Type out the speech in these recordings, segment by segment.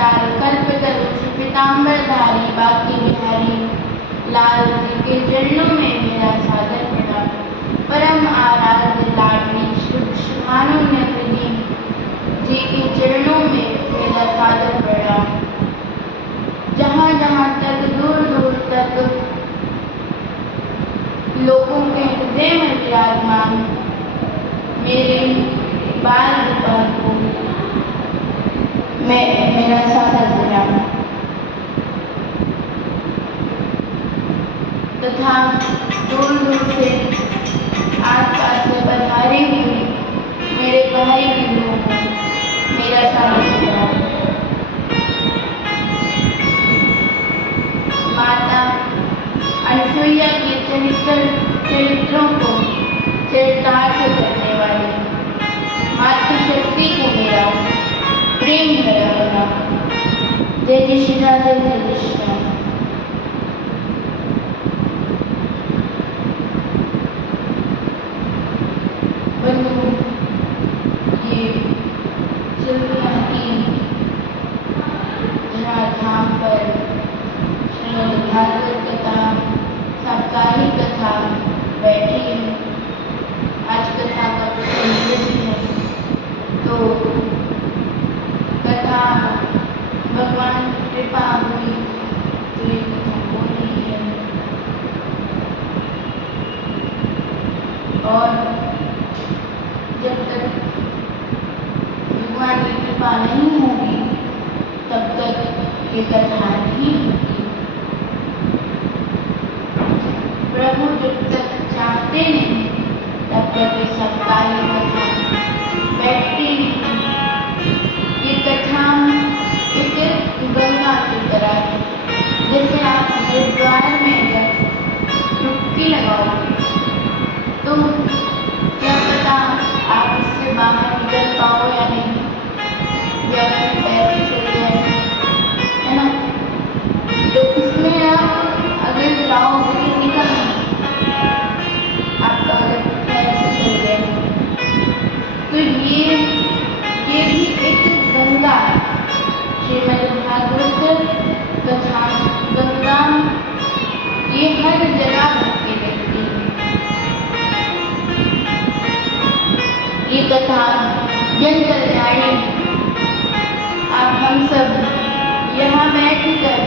समाचार कल्पतरु पीताम्बरधारी बांके बिहारी लाल जी के चरणों में मेरा सादर प्रणाम। परम आराध्य लाडली सुभानुनंदिनी जी के चरणों में मेरा सादर प्रणाम। जहाँ जहाँ तक दूर दूर तक लोगों के हृदय में विराजमान मेरे बाल गोपाल को मेरा सादर प्रणाम तथा दूर दूर से आसपास से पधारे हुए मेरे भाई बहनों को मेरा सादर प्रणाम। माता अनसुईया के चरित्रों को चरितार्थ करने वाली मातृशक्ति को मेरा प्रेम भरा प्रणाम। जय जय श्री राम, जय जय श्री राम। ये चिल्लियाँ की धाम पर श्रीमद् भागवत कथा साप्ताहिक कथा बैठी है। आज कथा का प्रसंग है तो कथा भगवान की कृपा हुई तो ये कथा हो रही है। और जब तक भगवान की कृपा नहीं होगी तब तक ये कथा नहीं होगी। प्रभु जब तक चाहते नहीं तब तक ये साप्ताहिक कथा बैठती नहीं। ये कथा एक गंगा की तरह है। जैसे आप हरिद्वार में अगर डुबकी लगाओगे तो क्या पता आप इससे बाहर निकल पाओ या नहीं, या फिर पैर चल जाए, है ना। तो इसमें आप अगर जाओगे तो निकल आपका अगर पैर चल जाए तो ये भी एक गंगा है। श्रीमद् भागवत कथा गंगा ये हर जगह भक्ति देखती है। ये कथा जन कल्याणी। आप हम सब यहाँ बैठकर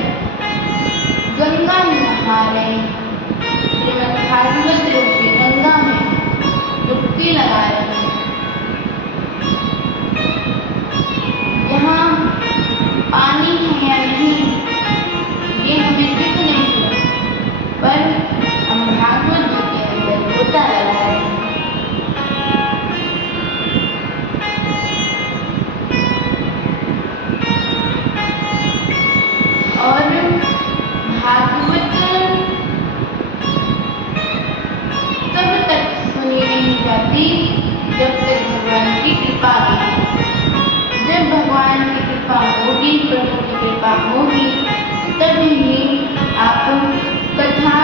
गंगा में नहा रहे हैं। श्रीमद् भागवत रूपी गंगा में डुबकी लगा रहे हैं। यहाँ पानी है या नहीं ये हमें दिख नहीं है, पर हम भागवत जी के अंदर गोता लगा रहे हैं। और भागवत तब तक सुनी नहीं जाती जब तक भगवान की कृपा नहीं। जब भगवान की कृपा होगी, प्रभु की कृपा होगी, तभी आप कथा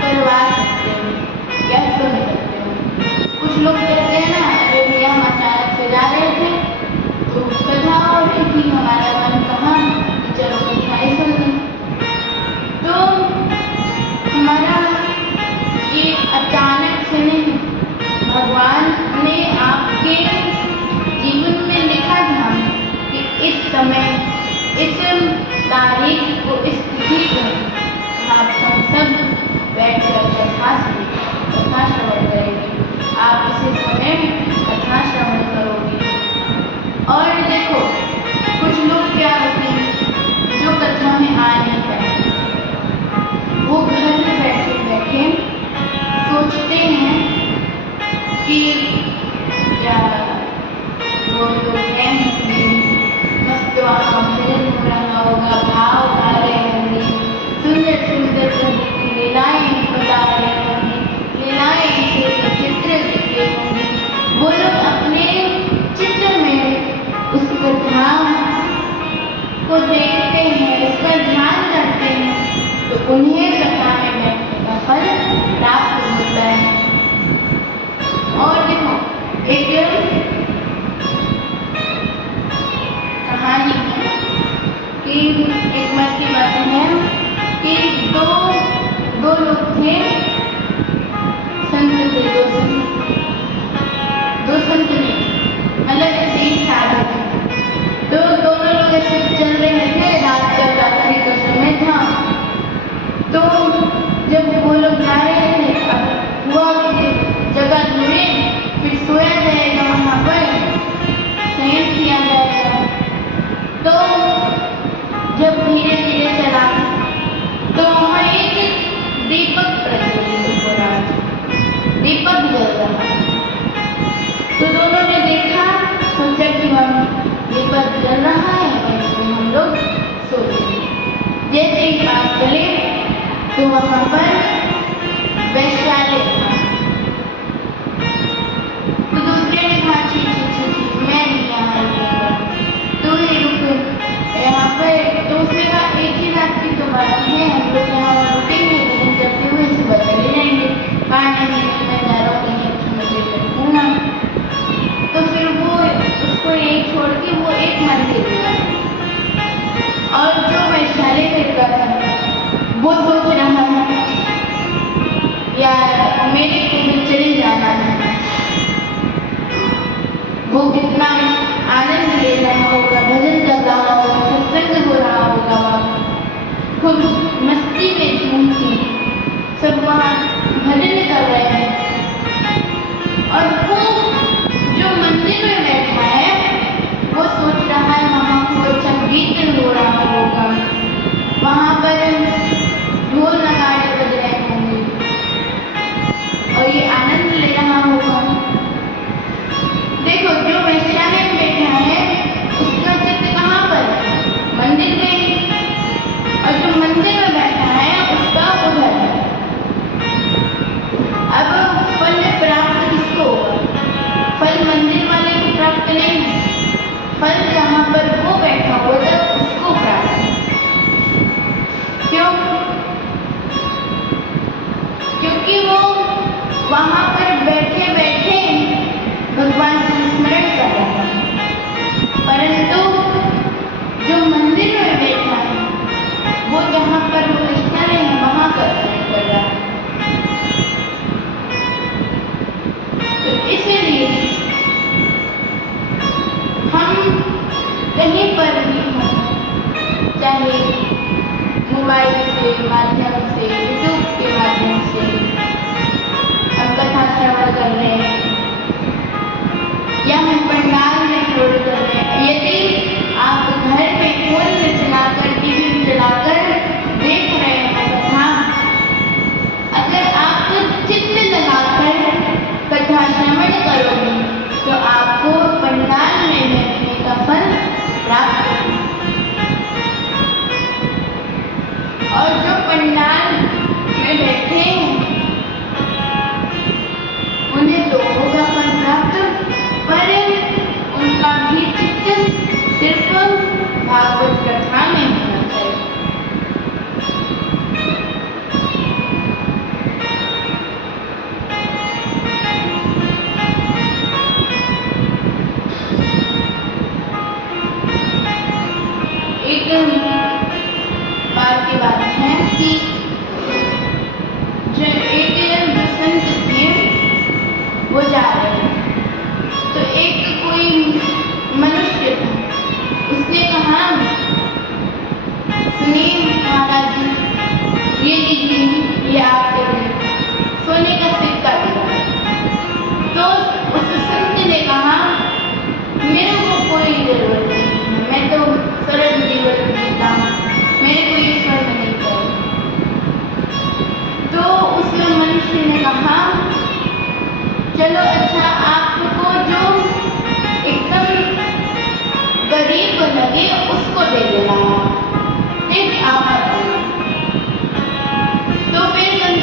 करवा सकते हो या सुन सकते हो। कुछ लोग कहते हैं ना, अरे भैया हम अचानक से जा रहे थे तो कथा हो रही थी, हमारा मन कहा कि चलो कथा ही सुन लें। तो हमारा ये अचानक से नहीं, भगवान ने आपके जीवन में लिखा था कि इस समय इस तारीख को इस तिथि को आप हम सब बैठकर कथा श्रवण करेंगे। आप इसी समय कथा श्रवण करोगे। और देखो कुछ लोग क्या होते हैं जो कथा में आ नहीं पाते, वो घर में बैठे बैठे सोचते हैं कि क्या वो लोग हैं मस्त वहाँ भजन हो रहा होगा, भाव गा रहे होंगे, सुंदर सुंदर प्रभु की लीलाएं बता रहे होंगे, लीलाएं से चित्र दिखे होंगे। वो लोग अपने चित्र में उस कथा को देखते हैं, उसका ध्यान करते हैं, तो उन्हें कथा में बैठने का फल प्राप्त होता है। और देखो एक कहानी है एक बार की बात है कि दो लोग थे, संत थे, दो संत थे, मतलब ऐसे ही साधु थे। तो दोनों लोग ऐसे चल रहे थे, रात्रि का समय था। तो जब वो लोग जा रहे थे, अब हुआ कि जगह ढूंढे, फिर सोया जाएगा, वहाँ पर शयन किया जाएगा। तो जब धीरे धीरे चला तो वहाँ एक दीपक प्रज्वलित हो रहा था, दीपक जल रहा था। तो दोनों ने देखा, सोचा कि वहाँ दीपक जल रहा है, इसमें हम लोग सो जाएंगे। जैसे ही पास चले तो वहाँ पर वैश्यालय था। तो दूसरे ने कहा छी मैं नहीं यहाँ रुकूंगा, तू ही रुक यहाँ पर। तो उसने कहा एक ही रात की तो बात है, हम लोग यहाँ रुकेंगे, भजन करते हुए सुबह चले जाएंगे। कहा नहीं मैं जा रहा हूँ कहीं अच्छी मजे करूँगा। तो फिर वो उसको यही छोड़ के वो एक मंदिर गया, और जो वैशाली लड़का था वो सोच रहा था यार मेरे को भी चले जाना है। वो कितना आनंद ले रहा होगा, भजन कर रहा होगा, सत्संग हो रहा होगा, खूब मस्ती में झूम के सब वहाँ भजन कर रहे हैं। और वो जो मंदिर में बैठा है वो सोच रहा है वहाँ कोई अच्छा कीर्तन हो रहा होगा, वहाँ पर ढोल नगाड़े बज रहे होंगे और ये आनंद ले रहा होगा। देखो जो वैश्यालय में बैठा है उसका चित्त कहाँ पर है? मंदिर में। और जो मंदिर में बैठा है उसका उधर है। अब फल प्राप्त किसको होगा? फल मंदिर वाले को प्राप्त नहीं है, फल जहाँ पर वो बैठा होगा उसको प्राप्त है। क्यों? क्योंकि वो वहाँ पर बैठे बैठे भगवान का स्मरण कर रहा है। परंतु जो मंदिर में बैठा है वो जहाँ पर वो वैश्यालय है वहाँ का स्मरण कर रहा है। तो इसीलिए हम कहीं पर भी हों, चाहे मोबाइल के माध्यम से, यूट्यूब के माध्यम से हम कथा श्रवण कर रहे हैं या हम पंडाल में श्रवण कर रहे हैं, यदि आप घर में फोन में चलाकर, टीवी चलाकर देख रहे हैं कथा, अगर आप चित्त लगाकर कथा श्रवण करोगे तो आपको पंडाल में बैठने का फल प्राप्त होगा। और जो पंडाल में बैठे हैं उन्हें तो होगा फल प्राप्त, पर उनका भी चित्त सिर्फ भागवत कथा में होना चाहिए। एक बार की बात है कि जो एक संत थे वो जा रहे थे, तो एक कोई मनुष्य था, उसने कहा सुनिए महाराज जी ये लीजिए, ये आपके लिए सोने का सिक्का दिया। तो उस संत ने कहा मेरे को कोई जरूरत नहीं है, मैं तो सरल जीवन जीता हूँ, मेरे को ये स्वर्ण नहीं चाहिए। तो उस मनुष्य ने कहा चलो अच्छा आपको जो एकदम गरीब लगे उसको दे देना, ठीक आप। तो फिर संत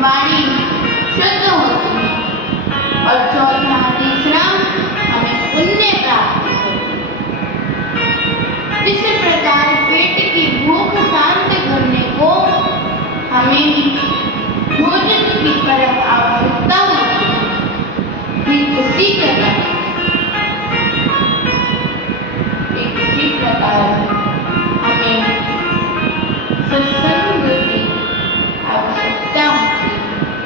वाणी शुद्ध होती है। और चौथा तीसरा हमें पुण्य प्राप्त होती है। इस प्रकार पेट की भूख शांत करने को हमें भोजन की परम आवश्यकता होती है। ठीक उसी प्रकार हमें सत्संग की आवश्यकता होती है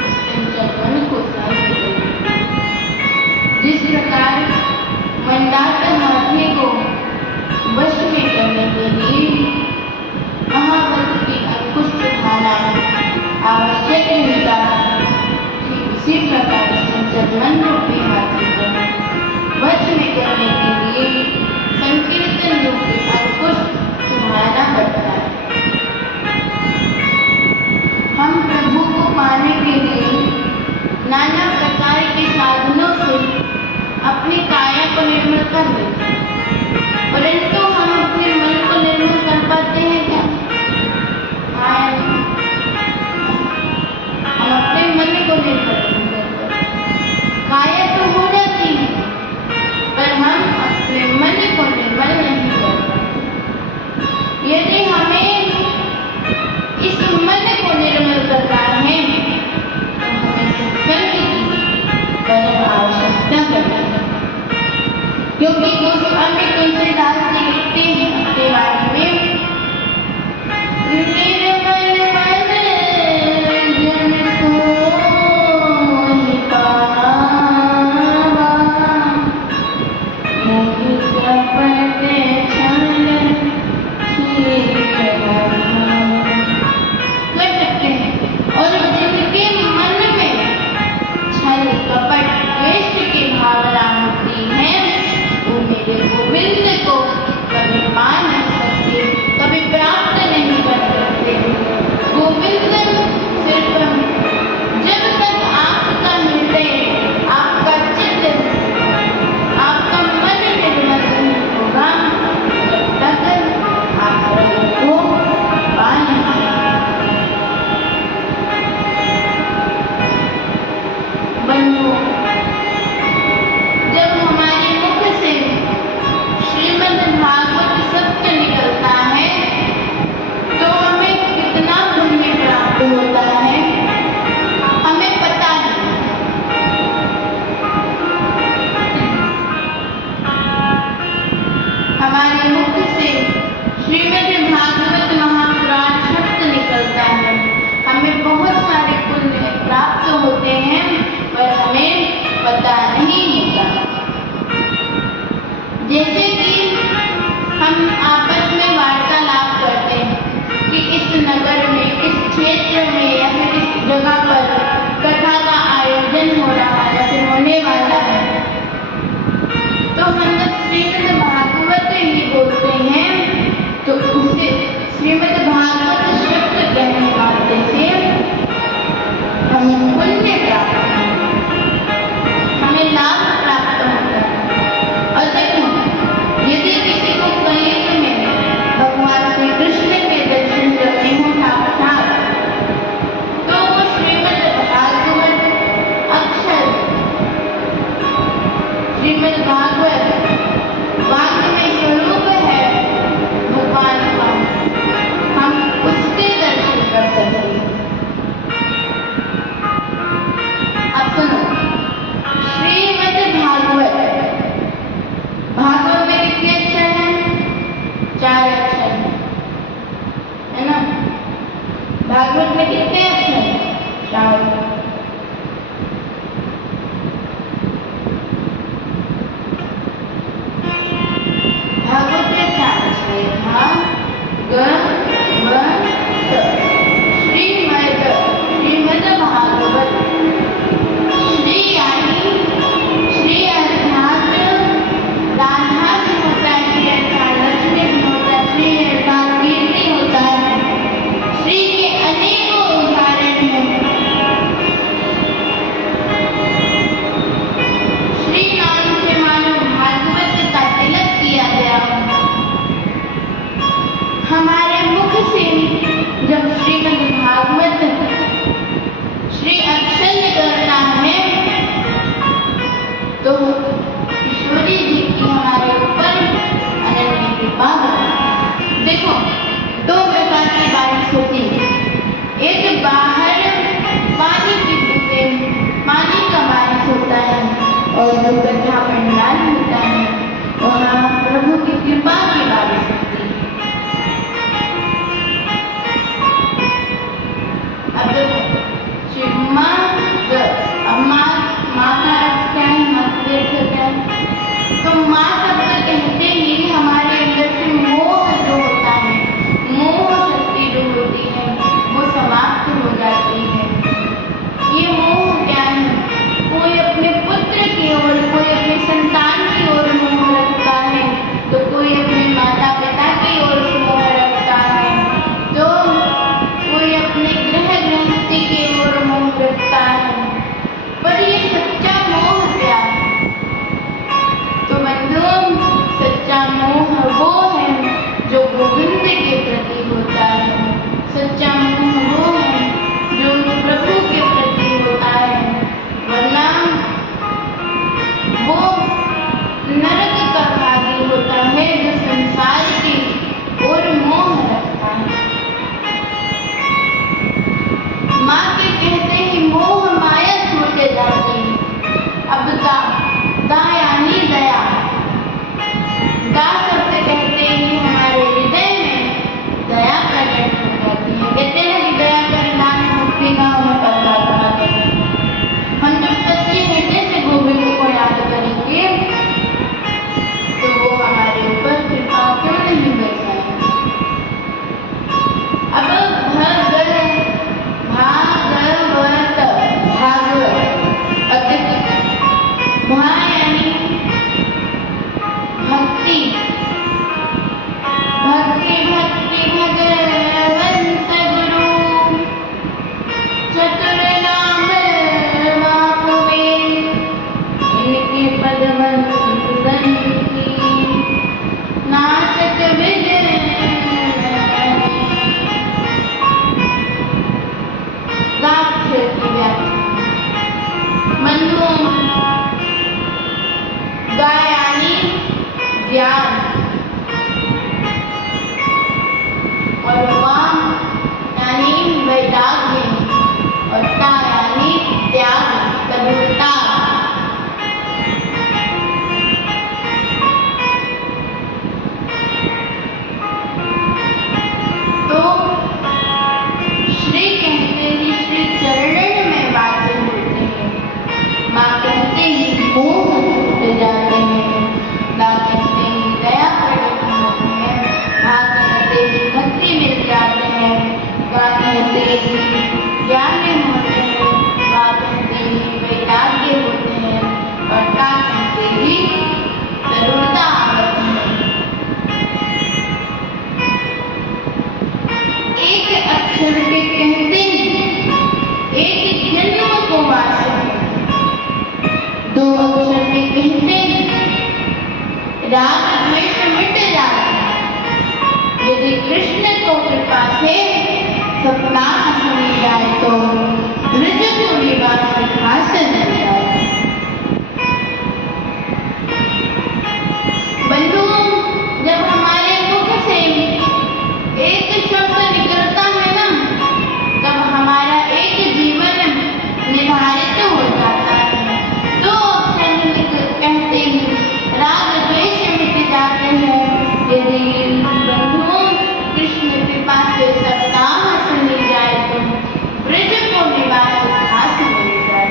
इस चंचल मन को शांत करने। जिस प्रकार मंदात हाथी को वश में करने के लिए महावत की अंकुश उठाना आवश्यक होता है, ठीक उसी प्रकार चंचल मन रूपी हाथी को वश में करने के लिए संकीर्तन रूपी अंकुश सुधारना पड़ता है। हम प्रभु को पाने के लिए नाना प्रकार के साधनों से अपनी काया को निर्मल कर लेते हैं, परंतु हम अपने मन को निर्मल कर पाते हैं क्या? हम अपने मन को निर्मल नहीं कर पाते। काया तो हो जाती है पर हम अपने मन को निर्मल नहीं कर पाते। यदि हमें इस मन को निर्मल करना है तो हमें सत्संग की परम आवश्यकता करनी है। क्योंकि गोस्वामी तुलसीदास जी लिखते हैं अपने वाणी में, निर्मल मन जन सोहि पावा, मोहि कपट छल छीन बहावा। कर सकते हैं। और जिनके मन में छल कपट द्वेष की भावना होती है वो मेरे गोविंद को कभी पा नहीं सकते, कभी प्राप्त नहीं कर सकते। गोविंद सिर्फ जब तक आपका हृदय, आपका चित्त, आपका मन निर्मल नहीं होगा तब तक आप प्रभु को पा नहीं सकते। बंधुओं, जब हमारे मुख से श्रीमद् भागवत सत्य निकलता है तो हमें कितना पुण्य प्राप्त होता है हमें पता नहीं। हमारे मुख से श्रीमद् भागवत महापुराण सत्य निकलता है, हमें बहुत सारे पुण्य प्राप्त होते हैं पर हमें पता नहीं होता। जैसे कि हम आपस में वार्तालाप करते हैं कि इस नगर में, इस क्षेत्र में या फिर इस जगह पर कथा का आयोजन हो रहा है या फिर होने वाला है, तो हम जब श्रीमद् भागवत ही बोलते हैं तो उसे श्रीमद् भागवत शब्द कहने मात्र से हमें पुण्य प्राप्त होता है, हमें लाभ प्राप्त होता है। और देखो, यदि किसी को कलयुग में भगवान श्री कृष्ण के दर्शन करने हो साक्षात तो वो श्रीमद् ज्ञानी होते हैं, वा कहते ही वैराग्य होते हैं, और ता कहते ही तरुणता आती है। एक अक्षर के कहते ही एक जन्म को वास है, दो अक्षर के कहते ही राग द्वेष मिट जाता है। यदि कृष्ण को कृपा से सप्ताह सुनी जाए तो ब्रज को निवास सिंहासन मिल जाए। बंधु, जब हमारे मुख से एक शब्द निकलता है ना, तब हमारा एक जीवन निर्धारित हो जाता है। दो अक्षर कहते ही राग द्वेष मिट जाते हैं। यदि बंधु कृष्ण कृपा से सप्ताह सुनी जाए तो ब्रज को निवास सिंहासन मिल जाए।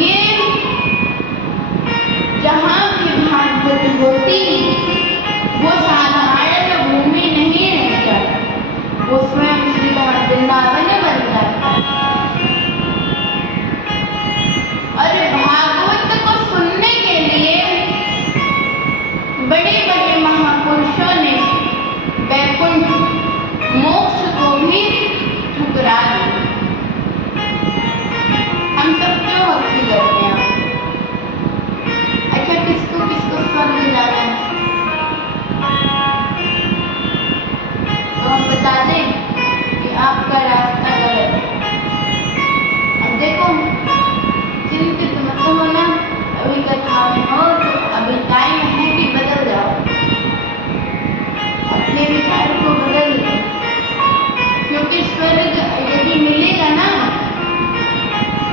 ये जहाँ भी भागवत होती वो साधारण भूमि नहीं रह जाती, वो स्वयं श्री वृंदावन बन जाता है। और भागवत को सुनने के लिए बड़े बड़े महापुरुषों ने वैकुंठ मोक्ष को भी ठुकरा दिया। हम सब क्यों भक्ति करते हैं? अच्छा, किसको किसको स्वर्ग जाना है तो हम बता दें कि आपका रास्ता गलत है। अब देखो, चिंतित मत होना, अभी कथा में हो तो अभी टाइम है कि बदल जाओ, अपने विचार को बदल दो, क्योंकि स्वर्ग यदि मिलेगा ना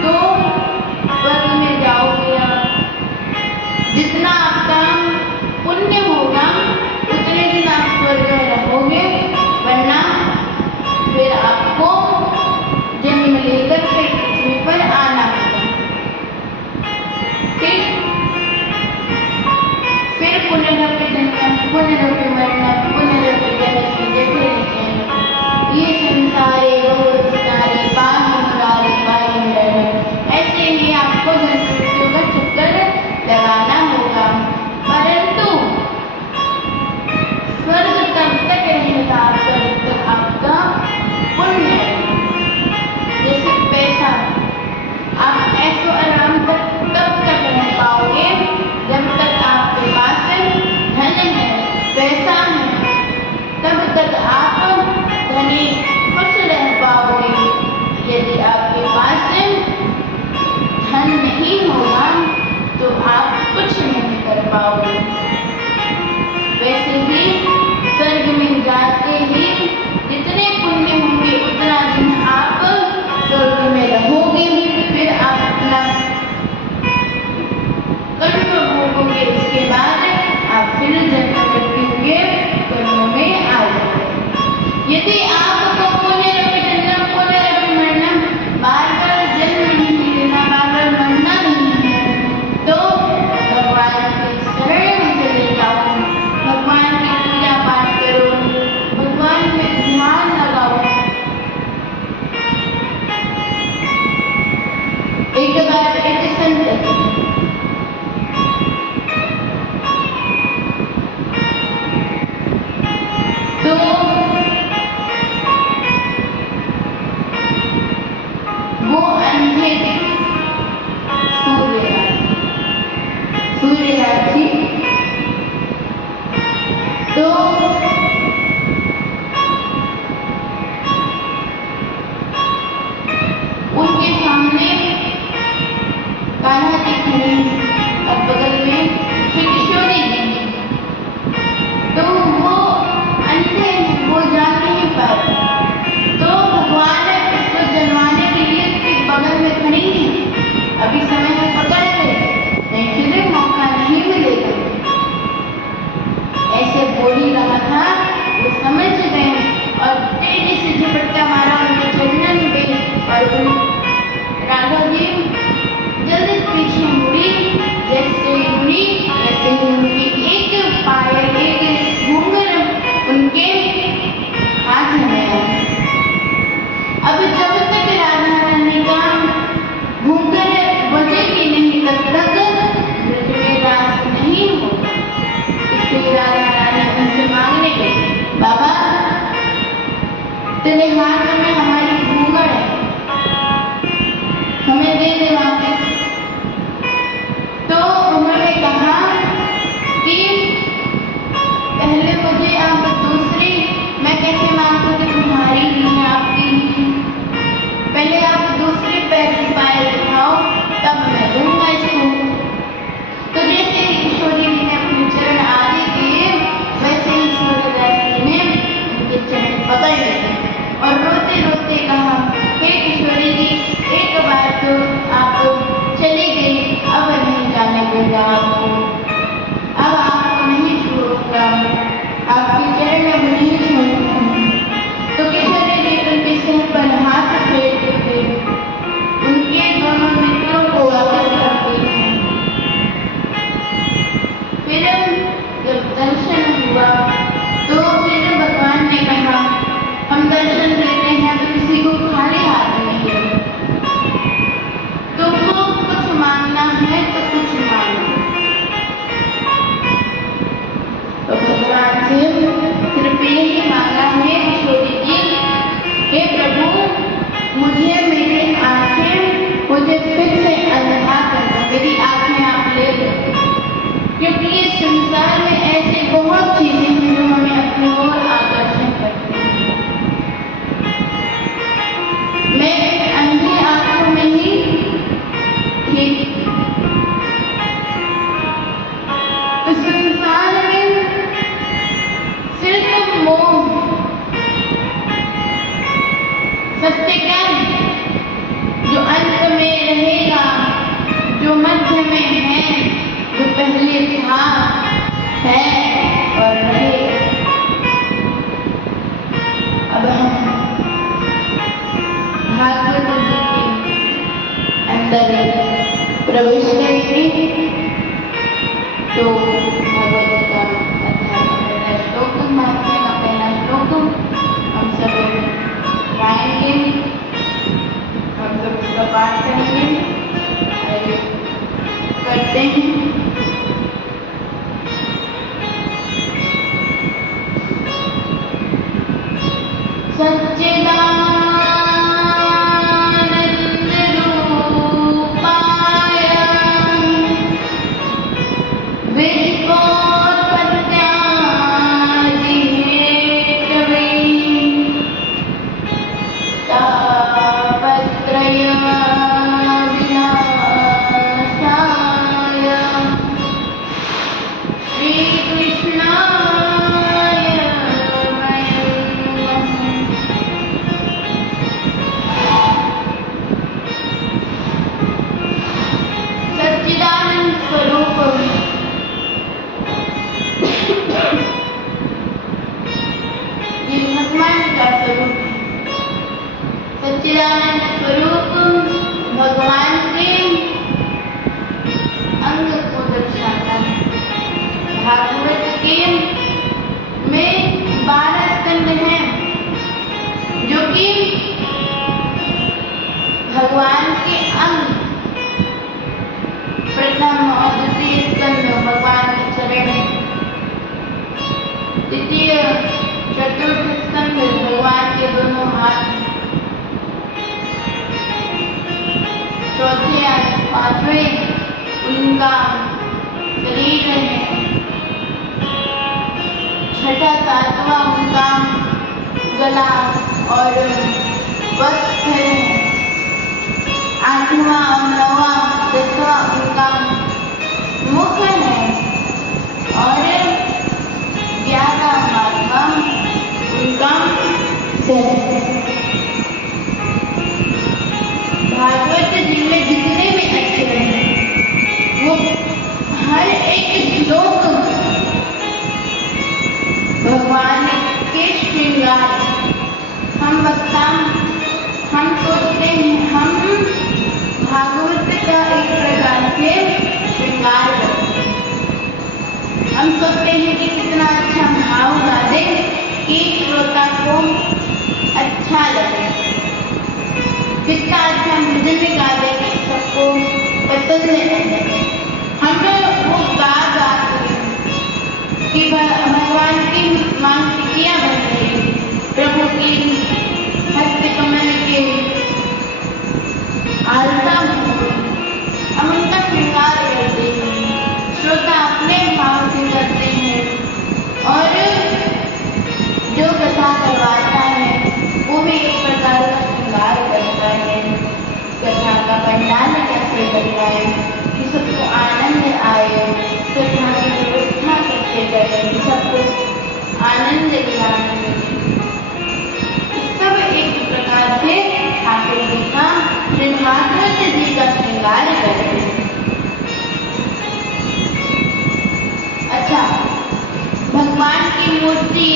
तो स्वर्ग में जाओगे आप। जितना आपका पुण्य होगा उतने दिन आप स्वर्ग में रहोगे, वरना फिर आपको जन्म लेकर फिर पृथ्वी पर आना होगा। फिर पुनरपि जन्म पुनरपि मरणम पुनरपि जननी जठरे। ये संसारे बहुत सारे पाही मुरारी पाही मुरारी, ऐसे ही आपको जन्म मृत्यु का चक्कर लगाना होगा। परंतु स्वर्ग तब तक रहेगा जब तक आपका पुण्य, जैसे पैसा, आप ऐसो आराम तक तब तक रह पाओगे जब तक आपके पास धन है, पैसा है, तब तक आप धनी खुश रह पाओगे। यदि आपके पास धन नहीं होगा तो आप कुछ नहीं कर पाओगे। वैसे ही स्वर्ग में जाते ही जितने पुण्य होंगे उतना दिन आप स्वर्ग में रहोगे, फिर आप अपना कर्म भोगोगे, उसके बाद आप फिर जन्म मृत्यु के कर्म में आ जाओगे। यदि आपको पुनरपि जन्म पुनरपि मरणम, बार बार जन्म नहीं लेना, बार बार मरना नहीं है, तो भगवान की शरण तेरे हाथ में हमारी घूंघट है, हमें दे दे वापस। तो उन्होंने कहा कि पहले मुझे आप दूसरी, मैं कैसे मानूं कि तुम्हारी ही है, आपकी ही है। पहले आप दूसरे पैर की पायल दिखाओ, तब मैं दूंगा इसको। तो जैसे ही किशोरी जी ने अपने चरण आगे किए, वैसे ही सूरदास जी ने उनके चरण पकड़ लिए और रोते रोते कहा, हे किशोरी जी, एक बार तो आप चली गई, अब नहीं जाने दूंगा आपको, अब आपको नहीं छोड़ूंगा, आपके चरण में नहीं छोड़ूंगा। तो किशोरी जी उनके सिर पर हाथ फेरते हुए उनके दोनों मित्रों को वापस करती हैं। फिर जब दर्शन हुआ तो फिर भगवान ने कहा, हम दर्शन देते हैं तो किसी को खाली हाथ नहीं देते, तुमको कुछ मांगना है तो कुछ मांगो। तो भगवान से सिर्फ यही मांगा है किशोरी जी, हे प्रभु, मुझे मेरी आंखें, मुझे फिर से अंधा कर दो, मेरी आंखें आप ले लो, क्योंकि ये संसार में ऐसी बहुत चीजें हैं जो हमें अपनी ओर आकर्षण करती हैं। मैं अंधी आंखों में ही थी, तो संसार में सिर्फ मोह, सत्य क्या है, जो अंत में रहेगा, जो मध्य में है, जो पहले था, है और रहेगा। अब हम भागवत जी के अंदर प्रवेश करेंगे। तो भागवत जी का अध्याय का पहला श्लोक, महात्म्य का पहला श्लोक हम सब गाएंगे, हम सब उसका पाठ करेंगे और करते हैं। सच्चिदानंद रूपाय सच्चिदानंद स्वरूप भगवान के अंग को दर्शाता है। भागवत के में 12 स्कंद हैं जो कि भगवान के अंग, प्रथम और द्वितीय स्कंद भगवान के चरण है, द्वितीय चतुर्थ स्कंद भगवान के दोनों हाथ, चौथे या पांचवें उनका शरीर है, छठा सातवां उनका गला और वस्त्र है, आठवां और नौवां 10वां उनका मुख है और 11वां 12वां उनका सिर है। भागवत जी में जितने भी अक्षर हैं वो हर एक श्लोक भगवान के श्रृंगार। हम वक्ता हम सोचते हैं हम भागवत का एक प्रकार से श्रृंगार करते हैं। हम सोचते हैं कि कितना अच्छा भाव गा दे कि श्रोता को अच्छा लगे, कितना अच्छा भजन गा दे कि सबको पसंद है। हम वो गा कि भगवान की मांसपेशियां बन रही, प्रभु की जाए कि सबको आनंद आए, तो यहाँ की व्यवस्था कैसे करें कि सबको आनंद ही आनंद मिले। सब एक प्रकार से ठाकुर जी का, श्री भागवत जी का श्रृंगार करते हैं। अच्छा, भगवान की मूर्ति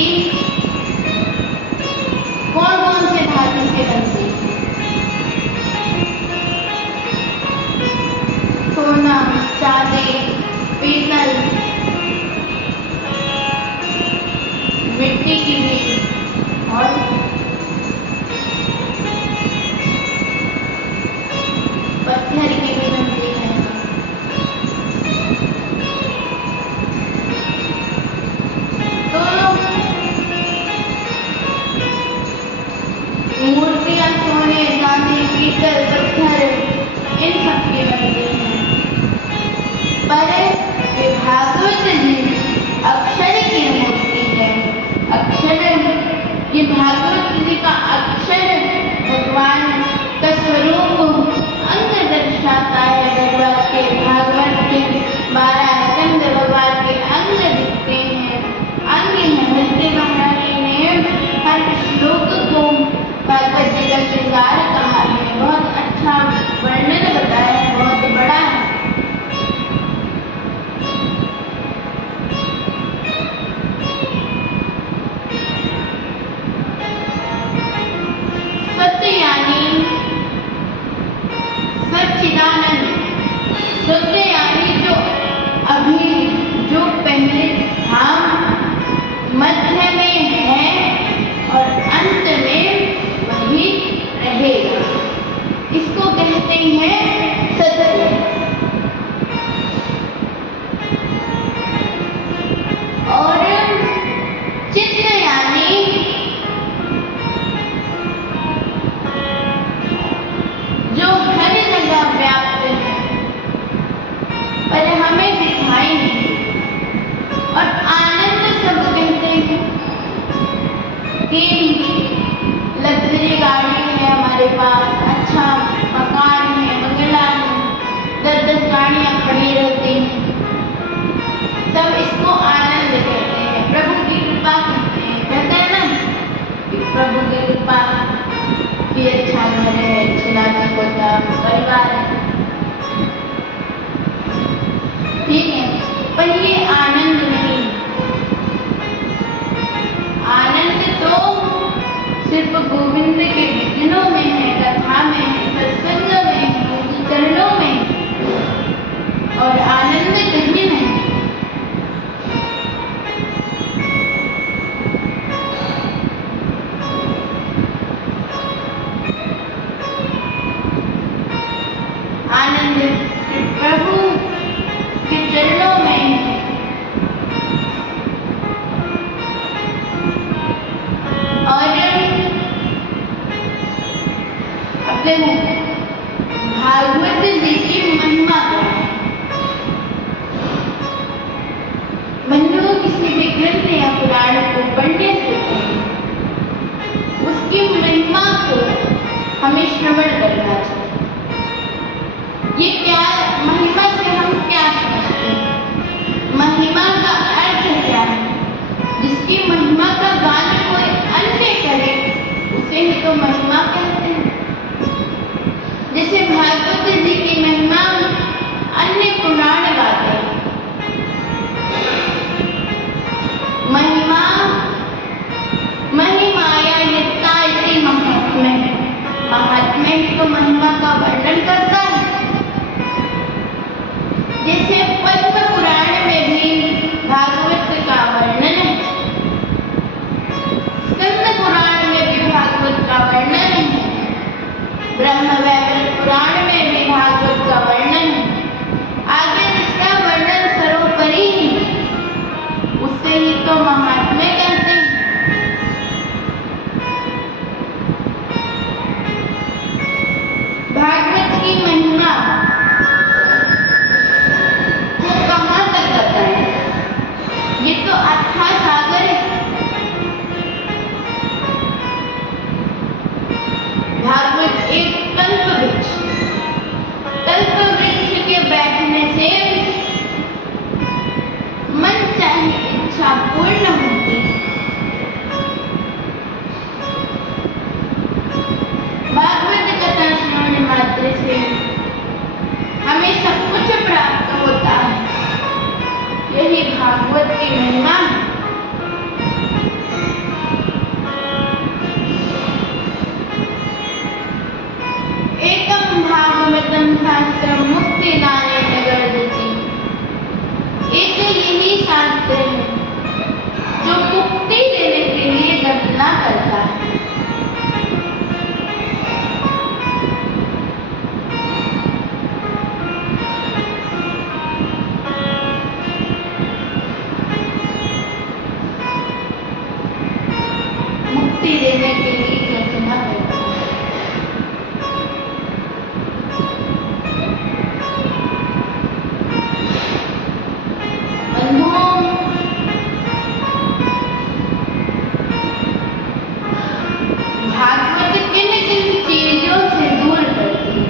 कौन कौन से धातु से बनती है? सोना, चांदी, पीतल, मिट्टी की भी और पत्थर की भी बनती है। तो मूर्तियां सोने, चांदी, पीतल, पत्थर इन सब की बनती हैं। पर ये भागवत जी अक्षर की मूर्ति है। अक्षर, ये भागवत जी का अक्षर भगवान का स्वरूप अंग दर्शाता है। भगवान के भागवत के 12 स्कंद भगवान के अंग दिखते हैं, अंग हैं। हृदय महारानी ने हर श्लोक को भागवत जी का श्रृंगार कहा है, बहुत अच्छा वर्णन बताया है, बहुत बड़ा है। सत्य यानी सच्चिदानंद, सत्य यानी जो अभी, जो पहले था, मध्य में है और अंत में वही रहेगा, इसको कहते हैं सत्य। और चित्त यानी जो हर जगह व्याप्त है पर हमें दिखाई नहीं। और आनंद सब कहते हैं कि लग्जरी गाड़ी है हमारे पास, अच्छा मकान है, बंगला है, 10-10 गाड़ियां खड़ी रहती हैं, सब इसको आनंद कहते हैं। प्रभु की कृपा कहते हैं ना कि प्रभु की कृपा कि अच्छा घर है, अच्छे नाती पोता परिवार है, ठीक है, पर ये आनंद नहीं। आनंद तो सिर्फ गोविंद के भजनों में है, कथा में है, सत्संग में है, उनके चरणों में है, और आनंद कहीं नहीं। आनंद प्रभु के चरणों में है। और अब देखो भागवत जी की महिमा क्या है। बंधुओं, किसी भी ग्रंथ या पुराण को पढ़ने से पहले उसकी महिमा को हमें श्रवण करना चाहिए। ये क्या, महिमा से हम क्या समझते हैं? महिमा का अर्थ क्या है? जिसकी महिमा का गान कोई अन्य करे उसे ही तो महिमा कहते हैं। जैसे भागवत जी की महिमा अन्य पुराण गाते हैं। महिमा महिमाया नित्ता इति महात्म्य, महात्म्य ही तो महिमा का वर्णन करता है। जैसे पद्म पुराण में भी भागवत का वर्णन है, स्कंद पुराण में भी भागवत का वर्णन है, ब्रह्म वैवर्त पुराण में भी भागवत का वर्णन है। आगे जिसका वर्णन सर्वोपरि है उससे ही तो महात्म्य कहते हैं। भागवत महिमा है। एकम भागवतम शास्त्रम मुक्तिदाने नगरजति। एक यही शास्त्र है जो मुक्ति देने के लिए गर्जना करता है। मुक्ति देने के लिए गर्जना करता है। भागवत किन किन चीजों से दूर करती है?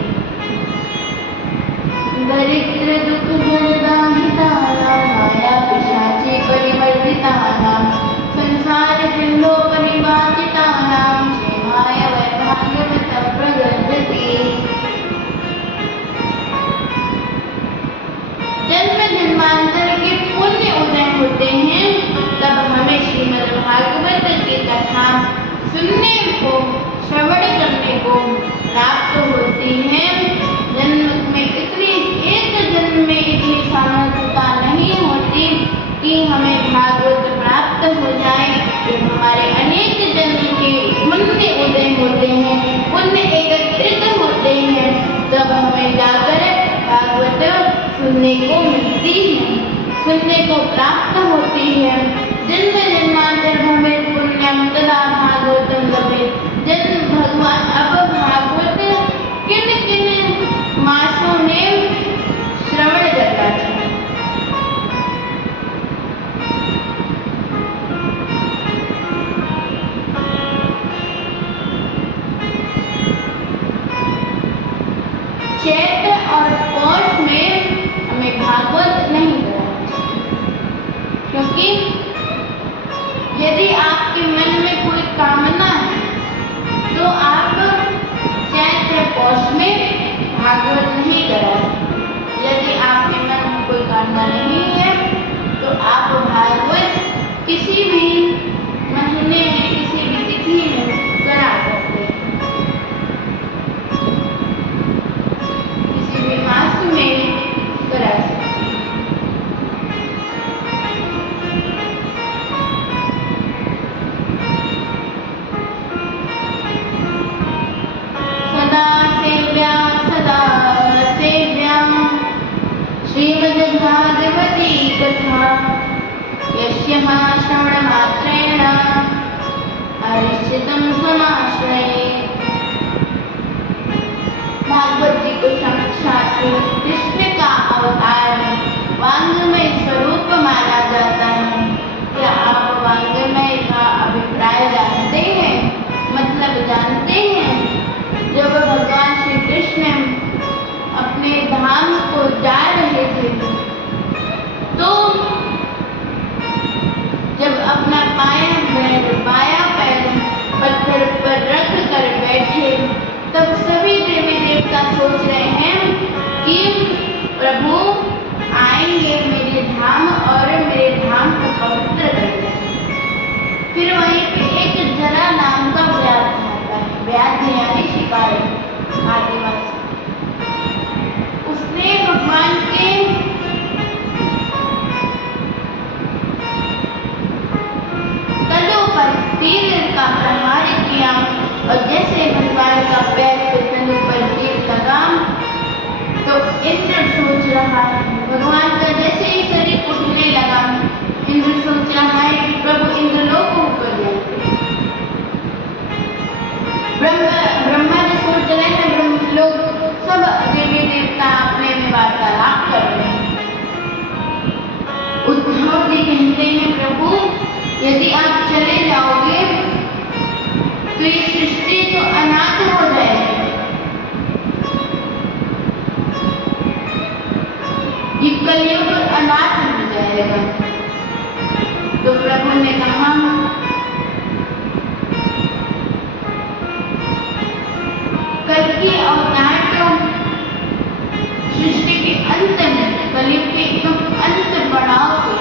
दरिद्र दुख जलदाहितानां माया पिशाचे परिवर्तितानां संसार सिंधो परिवासितानां क्षेमाय वैभाग्यवतं प्रगर्भते। जन्म जन्मांतर के पुण्य उदय होते हैं, तब हमें श्रीमद् भागवत की कथा सुनने को, श्रवण करने को प्राप्त होती है। जन्म में एक जन्म में इतनी सामर्थ्यता नहीं होती कि हमें भागवत प्राप्त हो जाए। जब हमारे अनेक जन्म के पुण्य उदय होते हैं, पुण्य एकत्रित होते हैं, तब हमें जाकर भागवत सुनने को मिलती है, सुनने को प्राप्त होती है। जन्म जन्मांतर हमें पुण्यम तदा भागवतम लभेत। जन्म भगवान अब भागवत किन किन मासों में श्रवण करना चाहिए? चैत्र और पौष में हमें भागवत नहीं करना चाहिए, क्योंकि यदि आपके मन में कोई कामना है तो आप चैत्र पौष में भागवत नहीं करा सकते। यदि आपके मन में कोई कामना नहीं है तो आप भागवत किसी भी महीने में, किसी भी तिथि में करा सकते हैं, किसी भी मास में करा सकते हैं। श्रीमद्भागवती कथा यस्याः श्रवणमात्रेण हरिश्चितं समाश्रयेत्। भागवत जी को साक्षात श्री कृष्ण का अवतार है, वांग्मय स्वरूप माना जाता है। क्या आप वांग्मय का अभिप्राय जानते हैं, मतलब जानते हैं? जब भगवान श्री कृष्ण अपने धाम को जा रहे थे तो जब अपना बायां पैर पत्थर पर रख कर बैठे, तब सभी देवी देवता सोच रहे हैं कि प्रभु आएंगे मेरे धाम और मेरे धाम को पवित्र करेंगे। फिर वहीं पे एक जरा नाम का व्याध आता है, व्याध यानी शिकारी आदिवासी। उसने भगवान के तलों पर तीर का प्रहार किया और जैसे भगवान का पैर तलु पर तीर लगा तो इंद्र सोच रहा है, भगवान का जैसे ही शरीर उठने लगा, इंद्र सोच रहा है कि प्रभु इंद्रलोक को ऊपर जाएंगे। ब्रह्मा जी सोच रहे हैं, ब्रह्मलोक सब देवी देवता अपने में वार्तालाप कर रहे हैं। उद्धव जी कहते हैं, प्रभु यदि आप चले जाओगे तो ये सृष्टि तो अनाथ हो जाएगी, ये कलयुग अनाथ हो जाएगा। तो प्रभु ने कहा, कल की अवतार तो सृष्टि के अंत में, कलयुग के एकदम अंत बढ़ाव को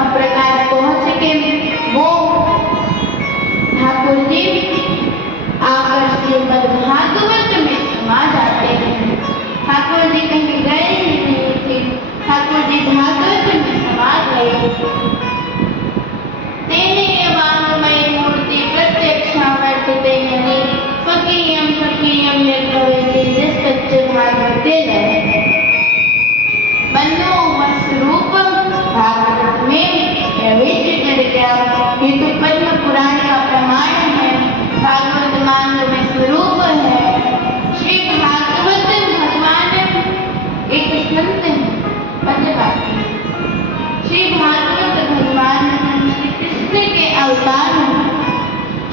का प्रकाश पहुँच के वो ठाकुर जी आकर श्रीमद् भागवत में समा जाते हैं। ठाकुर जी कहीं गए ही नहीं थे, ठाकुर जी भागवत में समा गए। तेने वाङ्मय मूर्ति प्रत्यक्षावर्तिते यनि स्वकीयं निर्भवेति निष्कच्च भागवते लय। बंधु स्वरूप भागवत में प्रवेश कर गया। ये तो पद्म पुराण का प्रमाण है। भागवत मांगमय स्वरूप है। श्री भागवत भगवान एक संत है, पद्मवाती। श्री भागवत भगवान श्री कृष्ण के अवतार हैं।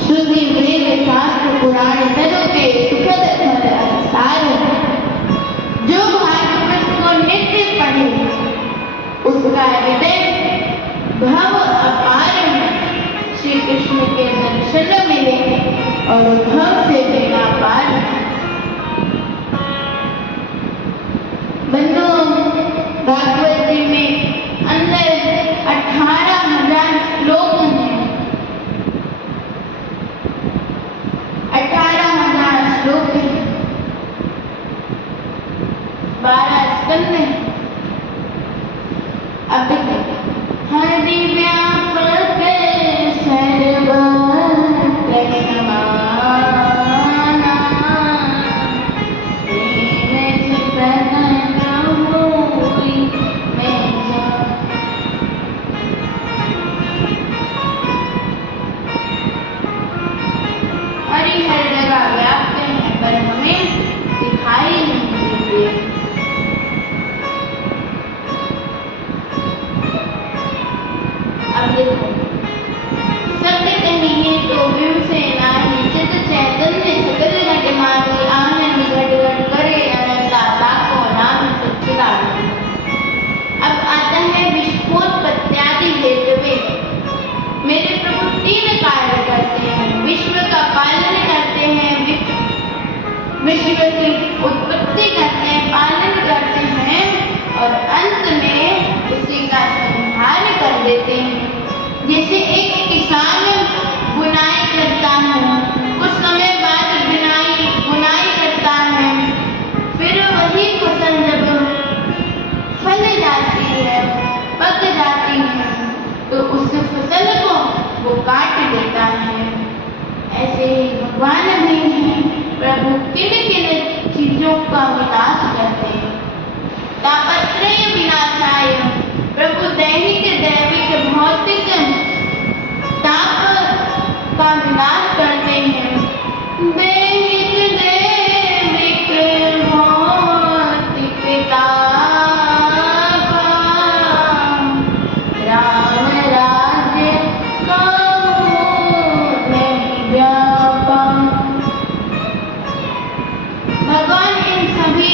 श्रुति वेद शास्त्र पुराण धर्म के सुखद अवतार हैं। जो भागवत को नित्य पढ़े उसका हृदय भव अपार है। श्री कृष्ण के दर्शन मिले और भव से बिना पार। बंधु भागवत जी में अंदर 18,000 श्लोक हैं। 18,000 श्लोक हैं। 12 स्कंद हैं। अब देखिए, हरि व्यापक सर्वत्र समाना, प्रेम चितन होई मैं जान। हरि हर जगह व्याप्त है पर हमें दिखाई नहीं देते। अब देखो, सत्य कहिए तो से नाही, चित चैतन्य सकल घटमानी, आनंद घट घट करे अनंता ताको नाम सच्चिदानंद। अब आता है विश्वोत्पत्त्यादि हेतुवे। मेरे प्रभु 3 कार्य करते हैं। विश्व का पालन करते हैं, विश्व की उत्पत्ति करते हैं, पालन करते हैं और अंत में उसी का संहार कर देते हैं। जैसे एक किसान बुनाई करता है, कुछ समय बाद बुनाई करता है, फिर वही फसल जब फल जाती है, पक जाती है, तो उस फसल को वो काट देता है। ऐसे ही भगवान भी हैं। प्रभु किन किन चीजों का विनाश करते हैं। तापत्रय विनाशाय, प्रभु दैहिक दैविक भौतिक ताप का विनाश करते हैं। दैहिक दैविक भौतिक ताप, राम राज्य का नहीं व्यापा। भगवान इन सभी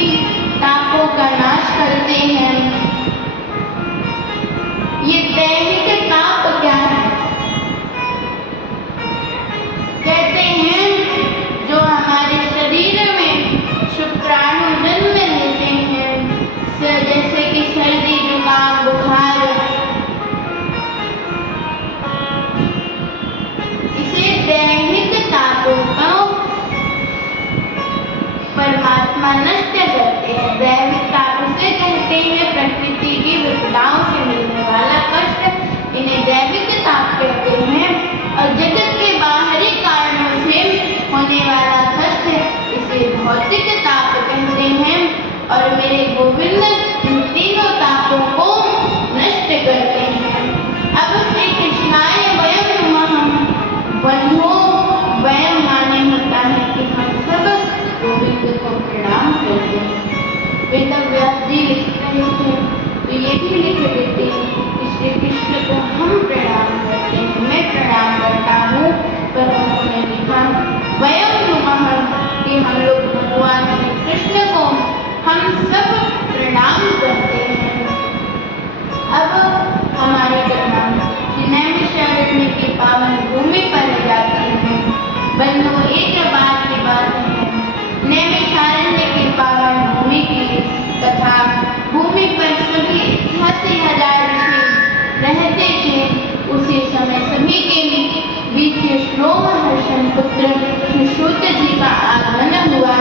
सूत जी का आगमन हुआ।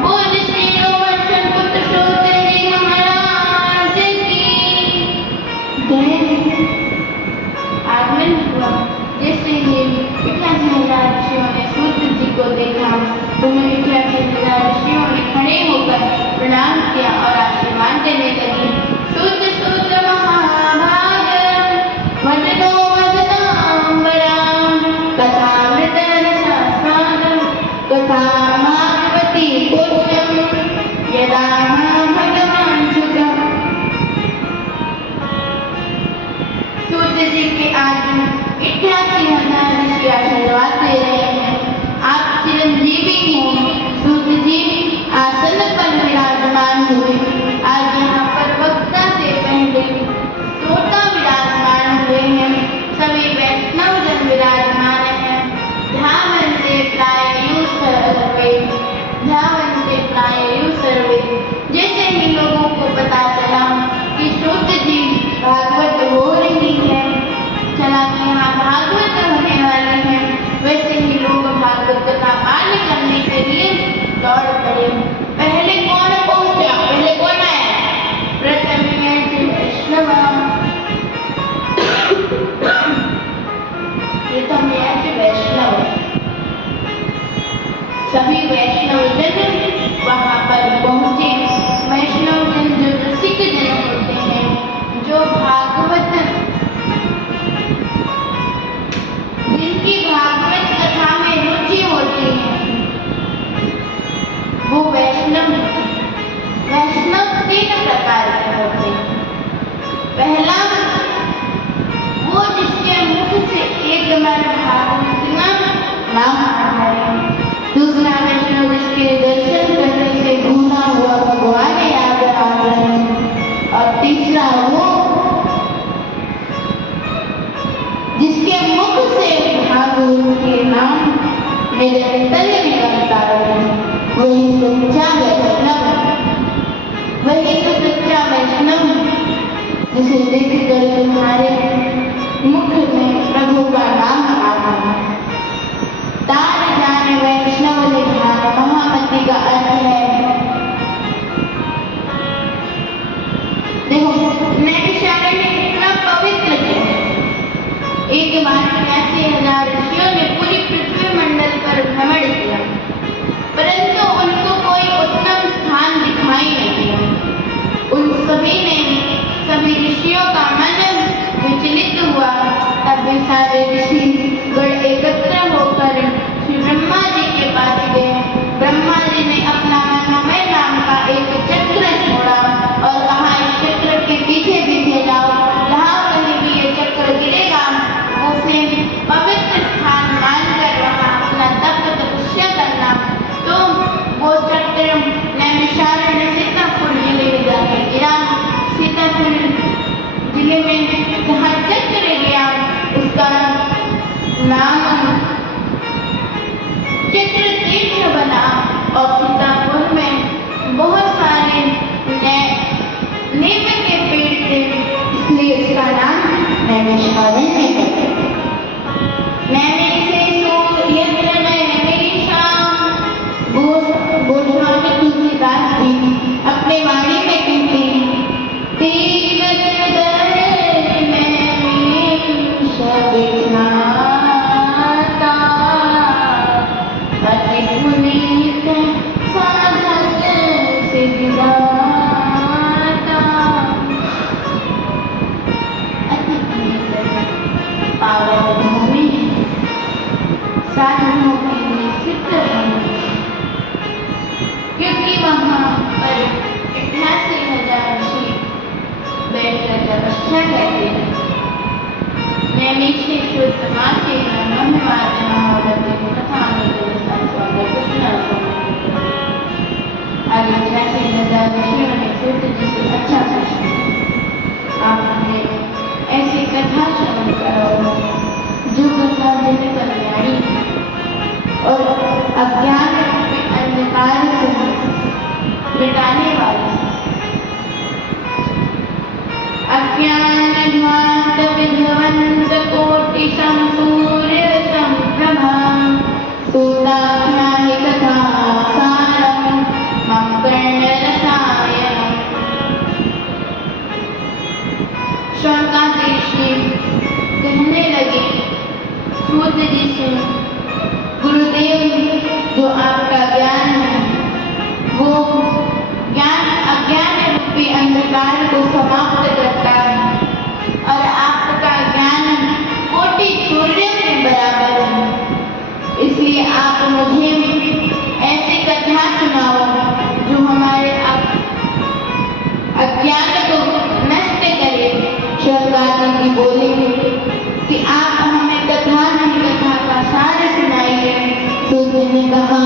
बोल श्री रोमर्षण पुत्र सूत जी महाराज की जय। आगमन हुआ। जैसे ही 88,000 ऋषियों ने सूत जी को देखा तो 88,000 ऋषियों ने खड़े होकर प्रणाम किया और आशीर्वाद देने लगे। सूत सूत महाभाग वदनो वदनाम्बराम कथामृत रसास्वादं कथामागवती पुण्यं यदा भगवान शुकं। सूत जी के आगमन 88,000 ऋषि आशीर्वाद दे रहे हैं। आप चिरंजीवी हों। सूत जी आसन पर विराजमान हुए। आज यहाँ पर वक्ता से पहले श्रोता विराजमान हुए हैं। सभी वैष्णव जन विराजमान हैं। ध्यावन्ते प्राययुः सर्वे ध्यावन्ते प्राययुः सर्वे। जैसे ही लोगों को पता चला कि सूत जी भागवत हो रही है, चला कि यहाँ भागवत होने वाली है, वैसे ही लोग भागवत कथा पाठ करने के लिए दौड़ पड़े। पहले कौन पहुंचा? पहले कौन आया? प्रथम वैष्णव प्रथम वैष्णव। सभी वैष्णव जन वहां पर पहुंचे। वैष्णव जन जो रसिक जन होते हैं, जो भागवत जिनकी भागवत कथा में रुचि होती है, वो वैष्णव 3 प्रकार के होते हैं। पहला, वो जिसके मुख से एक बार भागवत नाम आता है। दूसरा, वैष्णव जिसके दर्शन करने से भूला हुआ भगवान याद आ रहे हैं। और तीसरा, वो जिसके मुख से भागवत के नाम निरंतर निकलता है, वही सच्चा वैष्णव। वही तो सच्चा वैष्णव जिसे देखकर तुम्हारे मुख में प्रभु का नाम आता है। तार जाने वैष्णव लिखा महामती का अर्थ है। देखो, नैमिषारण्य में कितना पवित्र है। एक बार 88,000 ऋषियों ने पूरी पृथ्वी मंडल पर भ्रमण किया, परंतु उनको कोई उत्तम स्थान दिखाई नहीं दिया। उन सभी ऋषियों का मन विचलित हुआ। तब वे सारे ऋषि गण एकत्र होकर श्री ब्रह्मा जी के पास गए। ब्रह्मा जी ने अपना मनोमय नाम का एक चक्र छोड़ा और कहा, इस चक्र के पीछे पीछे जाओ। जहाँ कहीं भी ये चक्र गिरेगा उसे पवित्र स्थान मानकर वहाँ अपना तप तपस्या करना। तो वो चक्र नैमिषारण्य सीतापुर जिले में जाकर गिरा। सीतापुर जिले में जहाँ चक्र गया उसका नाम चक्र तीर्थ बना। और सीतापुर में बहुत सारे नीम के पेड़ थे, इसलिए उसका नाम नैमिषारण्य है। गोस्वामी तुलसीदास जी अपने वाणी में कहते हैं, अति पुनीत साधक सिद्धाता। अति पुनीत पावन भूमि साधनों के लिए सिद्ध भूमि, क्योंकि वहाँ पर 88,000 ऋषि बैठकर तपस्या करते हैं। नैमिषे शुद्धमासे महिमार्जनावृत्ति कथामृत रसास्वादं कृष्णार्पणम्। आगे 88,000 ऋषियों ने सूत जी से अच्छा पूछा, आपने ऐसी कथा श्रवण करो जो कथा जन कल्याणी और अज्ञान के अंधकार से मिटाने वाली। अज्ञानध्वान्त विध्वंस कोटि समसूर्य संप्रभा सूताख्यान शौनकादि ऋषि कहने लगे सूत जी से, गुरुदेव, जो आपका ज्ञान है वो ज्ञान अज्ञान रूपी अंधकार को समाप्त करता है और आपका ज्ञान कोटि सूर्य के बराबर है। इसलिए आप मुझे ऐसी कथा सुनाओ जो हमारे अज्ञान को नष्ट करे। शौनकादि जी बोले कि आप हमें कथा नहीं, कथा का सार सुनाइए। सूत जी ने कहा,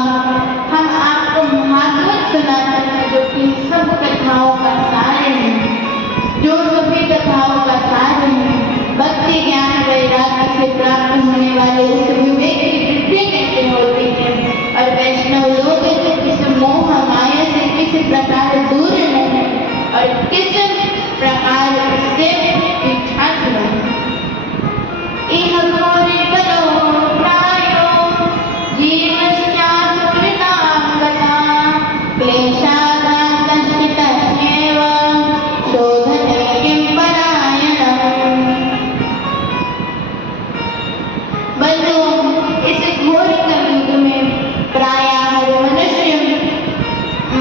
हम आपको महाभारत सुनाते हैं जो कि सब कथाओं का सार है, जो सभी कथाओं का सार है। भक्ति ज्ञान वैराग्य से प्राप्त होने वाले उस विवेक की वृद्धि कैसे होती है और वैष्णव लोग इस मोह माया से किस प्रकार दूर रहे और किस प्रकार इससे पीछा छुड़ाए। इह घोरी करो प्रायो जीवस्या सुकृतां गता क्लेशादान्तश्चितस्येव शोधने किं परायणम्। बंधुओं, इस घोर कलयुग में प्रायः हर मनुष्य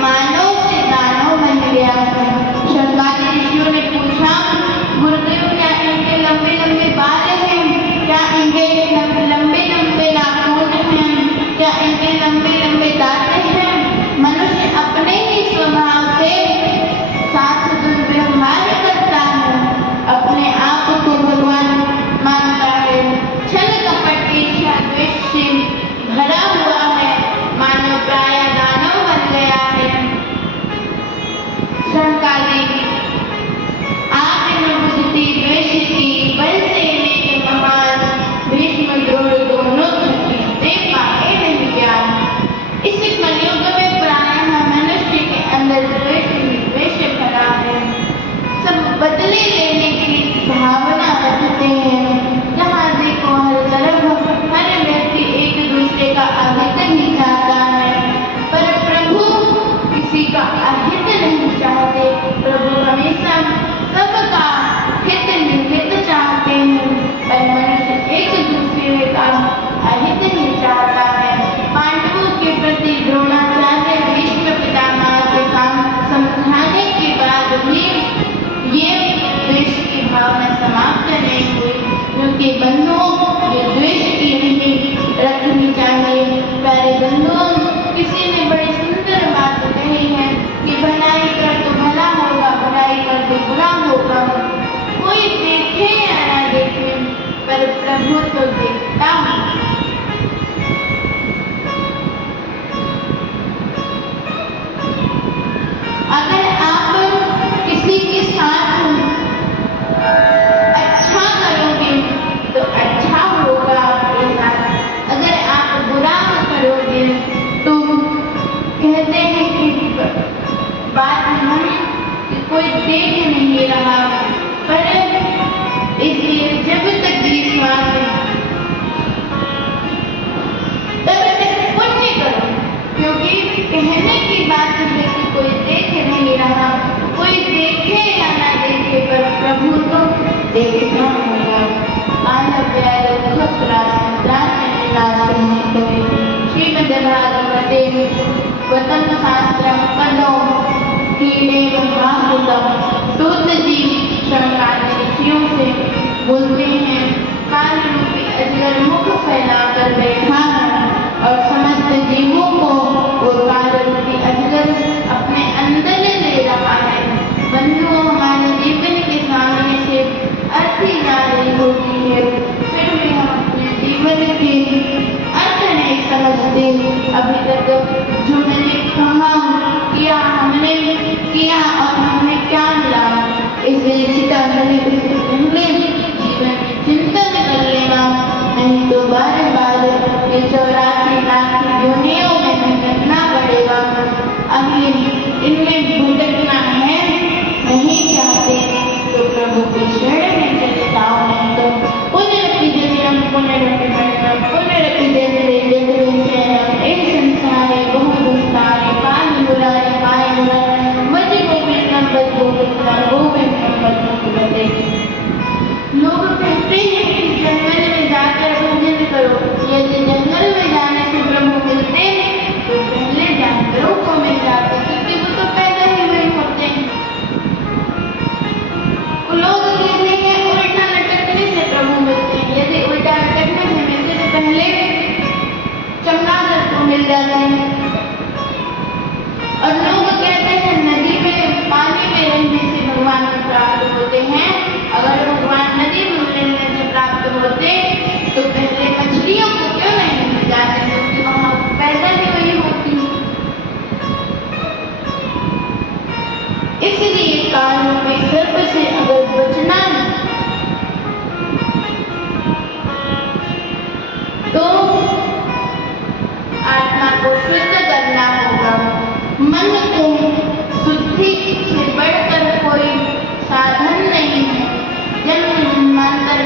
मानव से दानव बन गया है। शौनकादि ऋषियों ने पूछा, गुरुदेव, क्या इनके लंबे लंबे बाल हैं? क्या इनके लंबे लंबे नाखून हैं? क्या इनके लंबे लंबे दांत हैं? मनुष्य अपने ही स्वभाव से साथ दुर्व्यवहार करता है, अपने आप को भगवान मानता है, छल कपट ईर्ष्या द्वेष से भरा हुआ है, मानव प्रायः दानव बन गया है। शौनकादि, आप इन बुद्धि द्वेष की बल से लेके महान भीष्म द्रोण दोनों दे पाए नहीं ज्ञान। इस कलयुग में प्रायः मनुष्य के अंदर द्वेष ही द्वेष भरा है। सब बदले लेने की भावना रखते हैं। जहाँ देखो हर तरफ हर व्यक्ति एक दूसरे का अहित ही चाहता है, पर प्रभु किसी का अहित नहीं चाहते। प्रभु हमेशा सबका हित निहित चाहते हैं, पर मनुष्य एक दूसरे का अहित ही चाहता है। पांडवों के प्रति द्रोणाचार्य भीष्म पितामह के समझाने के बाद भी ये द्वेष की भावना समाप्त नहीं हुई, क्योंकि बंधुओं, ये द्वेष की नहीं रखनी चाहिए। प्यारे बंधुओं, किसी ने बड़ी सुंदर बात कही है कि भलाई कर तो भला होगा, बुराई कर तो बुरा होगा। कोई देखे या ना देखे, पर प्रभु तो देखता है। अगर आप किसी के साथ अच्छा करोगे तो अच्छा होगा आपके साथ, अगर आप बुरा करोगे तो कहते हैं कि बात हम कि कोई देख नहीं रहा, पर इसलिए जब तक विश्वास है तब तक पुण्य करो, क्योंकि कहने की बात है कि कोई देख नहीं रहा, कोई देखे या ना देखे, पर प्रभु तो देखना होगा। श्रीमद्भागवते वतन शास्त्रम पदो कीड़े महाभूतम। सूत जी शौनकादि ऋषियों से बोलते हैं, काल रूपी अजगर मुख फैलाकर बैठा है और समस्त जीवों को वो काल रूपी अजगर अपने अंदर ले रहा है। बंधुओं, हमारे जीवन के सामने से अर्थी जा रही होती है, फिर भी हम अपने जीवन के अर्थ नहीं समझते। अभी तक जो मैंने कहा किया, हमने किया और हमें क्या मिला, इसलिए चिंता करने से पहले जीवन की चिंतन कर लेना, नहीं तो बार बार ये 84 लाख योनियों में भटकना पड़ेगा। अभी इनमें भटकना है नहीं चाहते तो प्रभु की शरण में चले जाओ, नहीं तो पुनरपि जन्म पुनरपि मरणम पुनरपि जन्म जन्म से संसारे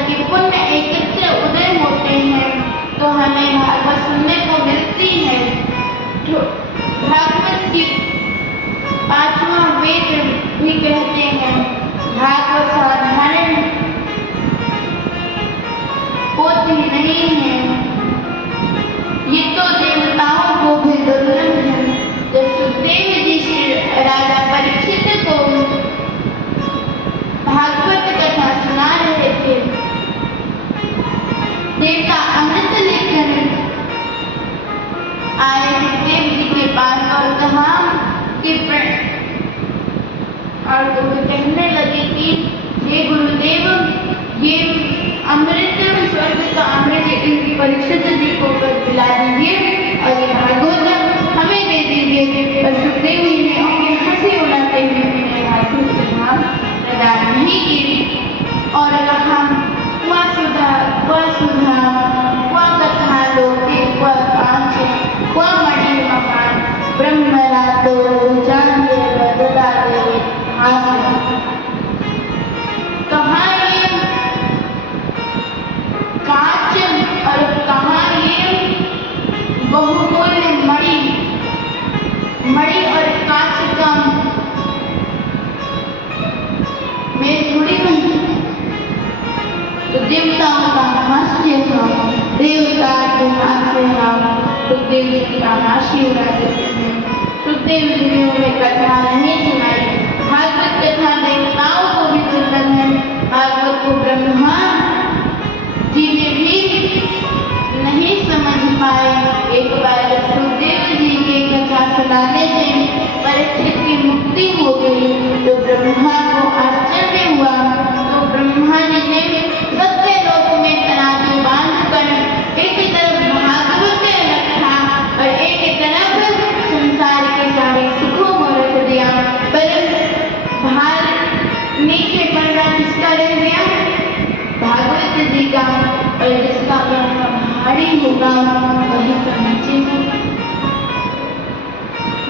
तरह के पुण्य एकत्र उदय होते हैं तो हमें भागवत सुनने को मिलती है। भागवत की 5वां वेद भी कहते हैं। भागवत साधारण होती नहीं है, ये तो देवताओं को भी दुर्लभ है। जब सुखदेव जी श्री राजा परीक्षित को भागवत कथा सुना रहे थे, देवता अमृत लेकर आए सुखदेव जी के पास और कहा कि और कहने लगे कि हे गुरुदेव, ये अमृत स्वर्ग का अमृत परीक्षित जी को पिला दीजिए और ये भागवत हमें दे दीजिए। पर सुखदेव जी ने उनकी हंसी उड़ाते हुए उन्हें भागवत कथा प्रदान नहीं की और कहा वसुधा वसुधा व कथा लोके व कांच व मणि मकान ब्रह्मरातो जाने बदला दे कहाँ ये कांच और कहाँ ये बहुमूल्य मणि और कांच का मेल थोड़ी बनी। तो देवताओं का हास्य था, देवता के हास्य था, सुखदेव जी का हास्य उड़ा देते हैं। सुखदेव जी ने उन्हें कथा नहीं सुनाई। भागवत कथा देवताओं को भी दुर्लभ है। भागवत को ब्रह्मा जी ने भी नहीं समझ पाए। एक बार सुखदेव जी के कथा सुनाने से परीक्षित की मुक्ति हो गई तो ब्रह्मा को आश्चर्य हुआ। तो ब्रह्मा जी ने सत्य लोक में तराजू बांधकर एक तरफ भागवत रखा और एक तरफ संसार के सारे सुखों को रख दिया। पर भार नीचे पड़ना किसका रह गया? भागवत जी का। और जिसका पड़ना भारी होगा वही तो नीचे होगा।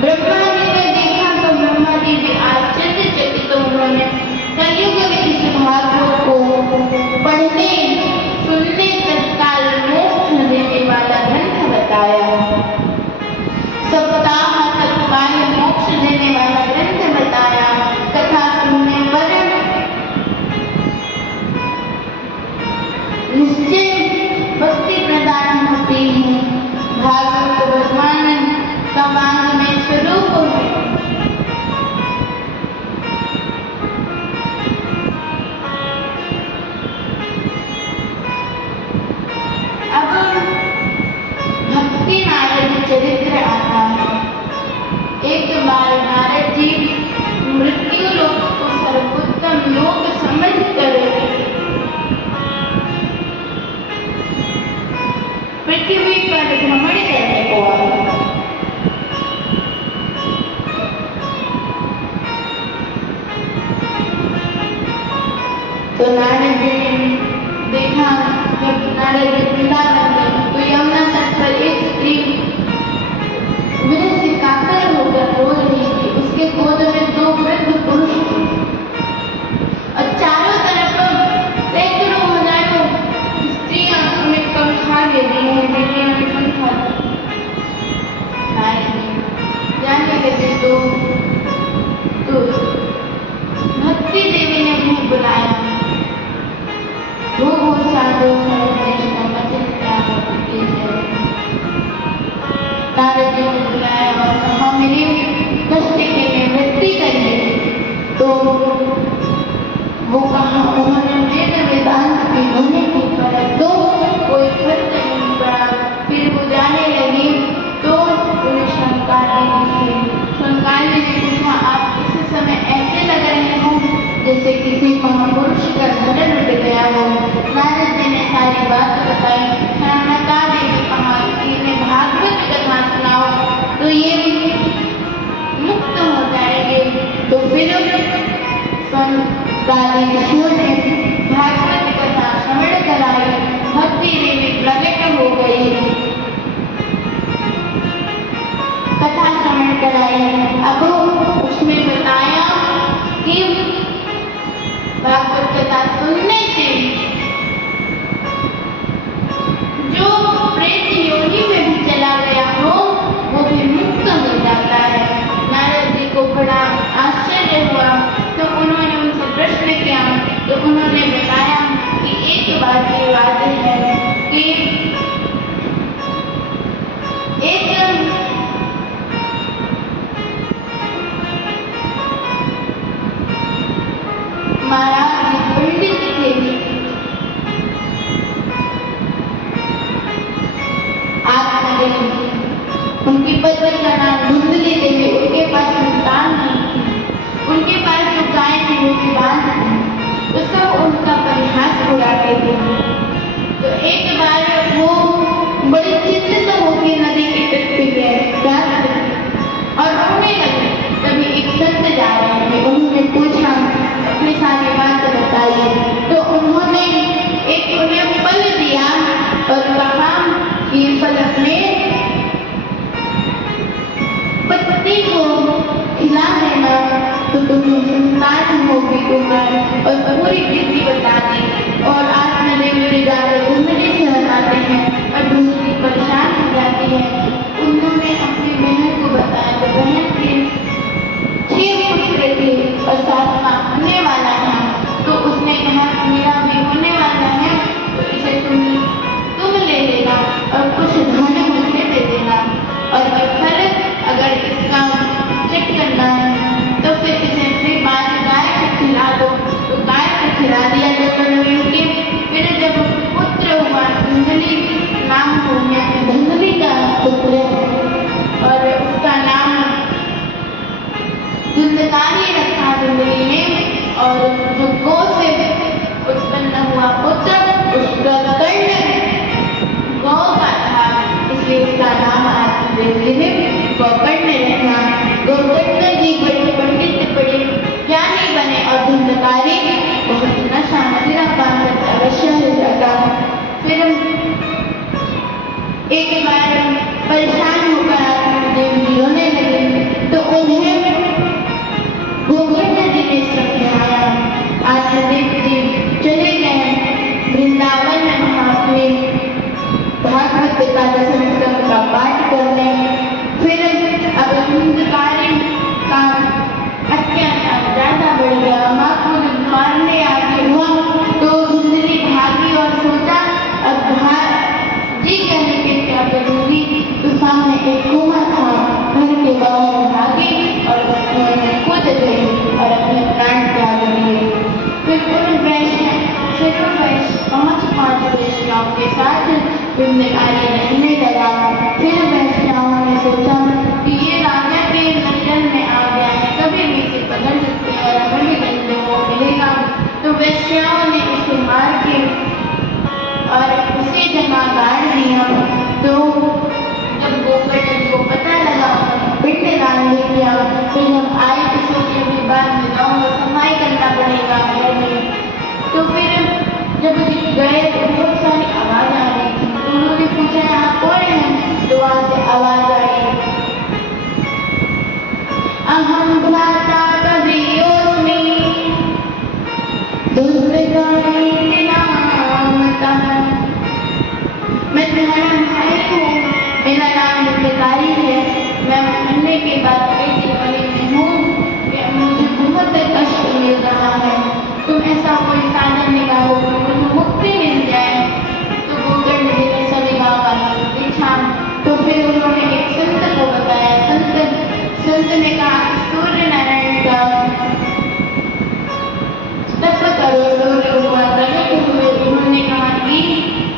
ब्रह्मा जी ने देखा तो ब्रह्मा जी भी आश्चर्यचकित। उन्होंने कलयुग में इस भागवत को पढ़ने सुनने तत्काल मोक्ष देने वाला ग्रंथ बताया। सप्ताह तत्काल मोक्ष देने वाला ग्रंथ बताया। कथा सुनने पर निश्चय भक्ति प्रदान होती है। भागवत भगवान का मांग में स्वरूप है। अब भक्ति नारद चरित्र आता है। एक बार नारद जी मृत्यु लोक को सर्वोत्तम लोक समझकर पृथ्वी पर भ्रमण करने को आए। तो नारद जी ने देखा, जब नारद जी वृंदावन गए तो यमुना तट पर एक स्त्री विरह से कातर होकर रो रही थी। उसके गोद में 2 वृद्ध पुरुष थे और चारों तरफ सैकड़ों हजारों स्त्रियां उन्हें पंखा दे रही हैं। जाने लगे तो भक्ति देवी ने उन्हें बुलाया। वो साधु नारद जी ने बुलाया और कहा मेरे कष्ट की निवृत्ति करिए। तो वो कहा उन्होंने वेद वेदांत की ध्वनि की परंतु कोई फर्क नहीं पड़ा। फिर वो जाने लगी तो उन्हें शंकाली दिखे। शंकाली ने पूछा, आप इस समय ऐसे लग रहे हो जैसे किसी महापुरुष का घर लुट गया हो। नारद जी ने सारी बात बताई। शंका देवी कहा कि इन्हें भागवत कथा सुनाओ तो ये मुक्त हो जाएंगे। तो फिर शंकाली ने रही थी। तो एक बार वो बड़ी चिंतित होकर नदी के तट पे गए, प्यास लगी और रोने लगे। तभी एक संत जा रहे थे, उन्होंने पूछा, अपनी सारी बात बताई। तो उन्होंने उन्हें फल दिया और कहा कि फल अपने पत्नी को खिला देना तो तुम्हें संतान होगी तुम्हारी, और पूरी विधि बता दी। और आज नदी में जाकर घूमने से आते हैं और दूसरी परेशान हो जाती है। उन्होंने अपनी बहन को बताया तो बहन के 6 पुत्र थे और 7वां होने वाला था। तो उसने कहा मेरा भी होने वाला है, तो इसे तुम ले लेना और कुछ धन मुझे दे देना, और फल अगर इसका चेक करना है तो फिर इसे अपनी बात गाय को खिला दो। तो गाय को खिला दिया दोनों के। फिर जब पुत्र हुआ, धुंधली नाम हो गया, धुंधली का पुत्र, और उसका नाम धुंधकारी रखा धुंधली ने। और जो गौ से उत्पन्न हुआ पुत्र, उसका कर्ण गौ का था, इसलिए उसका नाम आज गोकर्ण रखा। गोकर्ण जी बड़े पंडित, बड़े ज्ञानी बने और धुंधकारी बहुत नशा मदिरा पान करता, अवश्य हो जाता। फिर एक बार परेशान होकर देव जी रोने लगे तो उन्हें गोकर्ण जी ने समझाया। आज देव जी चले गए वृंदावन में, वहाँ पे भागवत का दसम स्कंद का पाठ करने। फिर अब धुंधकारी का अत्याचार ज्यादा बढ़ गया, माँ को मारने आगे हुआ तो धुंधली भागी और सोचा अब जी कहने के क्या करूंगी। तो सामने एक कुआं था, घर के बाहर भागी और उसमें कूद गई और अपने प्राण त्याग दिए। फिर उन पांच वैश्याओं के साथ धुंधकारी रहने लगा। फिर वैश्याओं ने सोचा कि ये राजा के नजर में आ गया है, कभी भी इसे पकड़ सकते हैं और हमें भी दंड को मिलेगा। तो वैश्याओं ने इसे मार के और उसे जमा गाड़ दिया। तो जब गोकर्ण जी को पता लगा, पिंड दान दिया। फिर जब आई तो सोचे अभी बाद में जाऊंगा, सफाई करना पड़ेगा घर में। तो फिर जब गए तो बहुत सारी आवाज आ रही थी। तो उन्होंने पूछा यहाँ कौन है, तो वहां से आवाज आई, अहम भ्राता कवियोस्मि धुंधकारी नामतः। मैं तुम्हारा भाई हूँ, मेरा नाम धुंधकारी है। मैं मरने के बाद ऐसी वाली में हूँ कि मुझे बहुत कष्ट मिल रहा है। तुम ऐसा कोई साधन निकालो मुझे मुक्ति मिल जाए। तो गोकर्ण जी ने सभी गाँव वालों से पूछा। तो फिर उन्होंने एक संत को बताया। संत ने कहा सूर्य नारायण का तप करो, सूर्य भगवान प्रकट हुए। उन्होंने कहा कि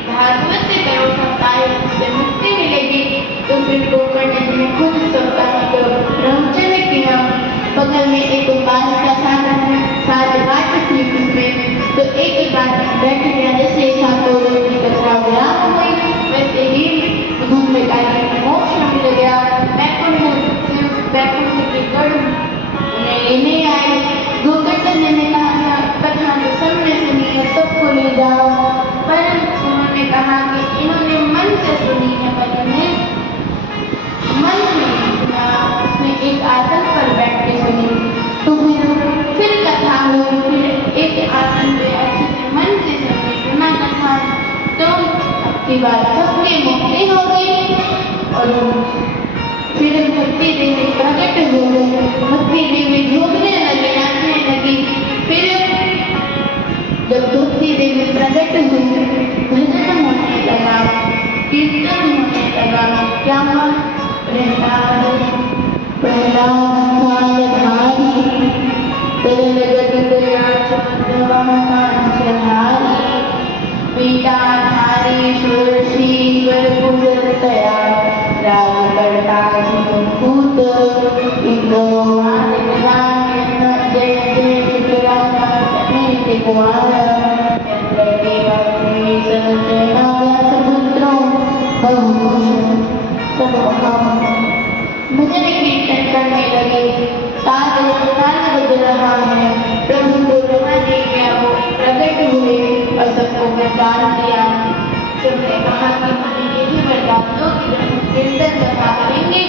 भागवत करो, सप्ताह से मुक्ति मिलेगी। तो फिर गोकर्ण जी ने खुद सप्ताह को प्रवचन किया। बगल में एक बांस का साथ बाट थी उसमें, तो एक बात बैठ गया। जैसे ठाकुर की कथा विराम हुई वैसे ही धुंधकारी मोक्ष मिल गया। बैकुंठ के गढ़ उन्हें लेने आए। गोकर्ण जी ने कहा कथा तो सबने सुनी है, सबको ले जाओ। पर उन्होंने कहा कि इन्होंने मन से सुनी है, पर इन्हें मन से नहीं सुना। उसने एक आसन पर बैठ के सुनी। तो फिर कथा हुई, फिर एक आसन पे अच्छे से मन से सबने सुना कथा। तो सबकी बात सबकी मुक्ति हो गई। और फिर भक्ति देवी प्रकट हो गई। भक्ति देवी झूमने लगी, नाचने लगी। फिर जब भक्ति देवी प्रकट हुई, भजन होने लगा, कीर्तन होने लगा। क्या हुआ? प्रहलाद पीठाधारी षोडशीश्वर पूजतया राग करता भूत जय जय कुमार वरदान दिया। सबने कहा कि मुझे यही वरदान दो कि जब हम कीर्तन कथा करेंगे